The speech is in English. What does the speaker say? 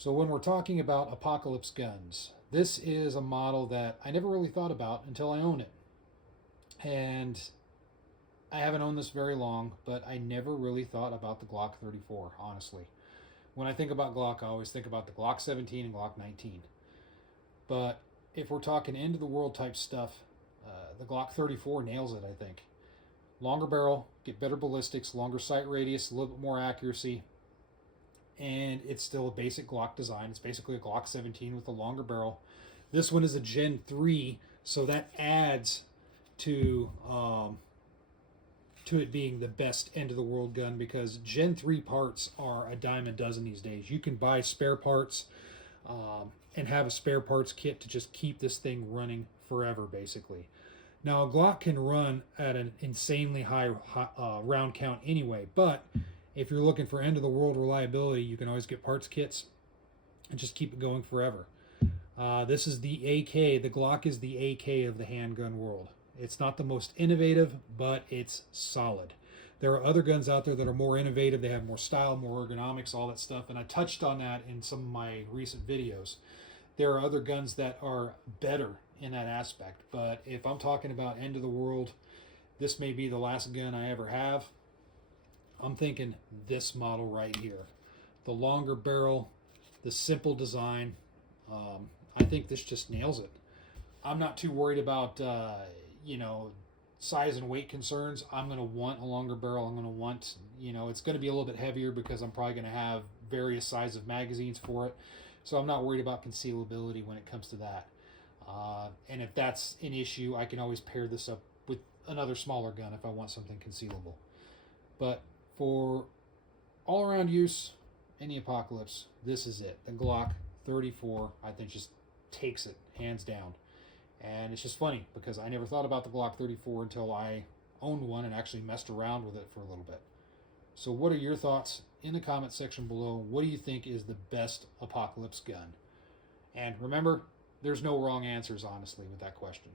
So when we're talking about apocalypse guns, this is a model that I never really thought about until I own it. And I haven't owned this very long, but I never really thought about the Glock 34, honestly. When I think about Glock, I always think about the Glock 17 and Glock 19. But if we're talking end of the world type stuff, the Glock 34 nails it, I think. Longer barrel, get better ballistics, longer sight radius, a little bit more accuracy, and it's still a basic Glock design. It's basically a Glock 17 with a longer barrel. This one is a Gen 3, so that adds to it being the best end of the world gun, because Gen 3 parts are a dime a dozen these days. You can buy spare parts and have a spare parts kit to just keep this thing running forever, basically. Now, a Glock can run at an insanely high round count anyway, but if you're looking for end of the world reliability, you can always get parts kits and just keep it going forever. This is the AK. The Glock is the AK of the handgun world. It's not the most innovative, but it's solid. There are other guns out there that are more innovative. They have more style, more ergonomics, all that stuff. And I touched on that in some of my recent videos. There are other guns that are better in that aspect. But if I'm talking about end of the world, this may be the last gun I ever have. I'm thinking this model right here. The longer barrel, the simple design. I think this just nails it. I'm not too worried about, size and weight concerns. I'm going to want a longer barrel. I'm going to want, it's going to be a little bit heavier because I'm probably going to have various sizes of magazines for it. So I'm not worried about concealability when it comes to that. And if that's an issue, I can always pair this up with another smaller gun if I want something concealable. But for all-around use in the apocalypse, this is it. The Glock 34, I think, just takes it, hands down. And it's just funny because I never thought about the Glock 34 until I owned one and actually messed around with it for a little bit. So what are your thoughts in the comment section below? What do you think is the best apocalypse gun? And remember, there's no wrong answers, honestly, with that question.